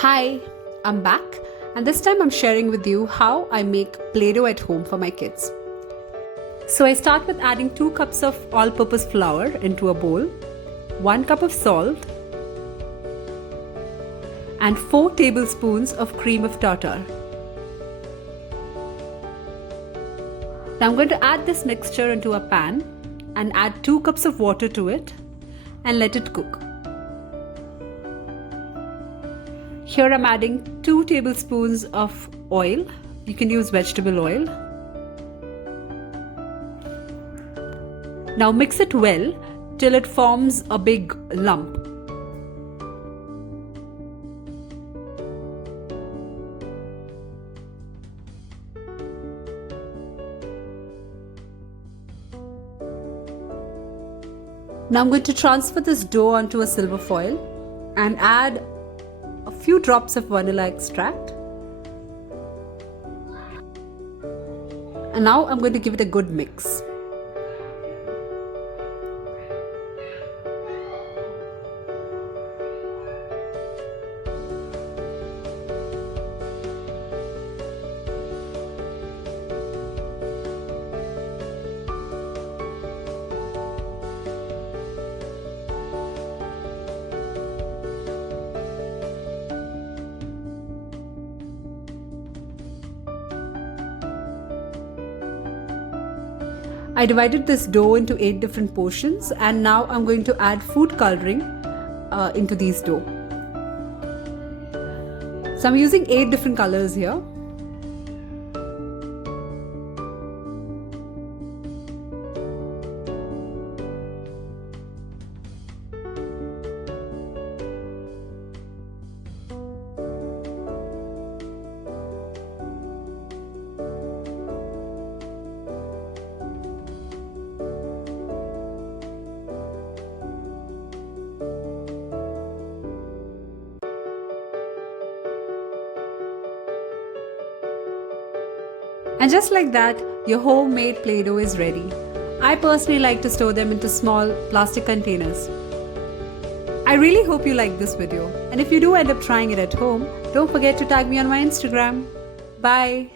Hi, I'm back, and this time I'm sharing with you how I make Play-Doh at home for my kids. So I start with adding 2 cups of all-purpose flour into a bowl, 1 cup of salt, and 4 tablespoons of cream of tartar. Now I'm going to add this mixture into a pan and add 2 cups of water to it and let it cook. Here I'm adding 2 tablespoons of oil. You can use vegetable oil. Now mix it well till it forms a big lump. Now I'm going to transfer this dough onto a silver foil and add a few drops of vanilla extract. And now I'm going to give it a good mix. I divided this dough into 8 different portions, and now I'm going to add food coloring into these dough. So I'm using 8 different colors here. And just like that, your homemade Play-Doh is ready. I personally like to store them into small plastic containers. I really hope you liked this video, and if you do end up trying it at home, don't forget to tag me on my Instagram. Bye!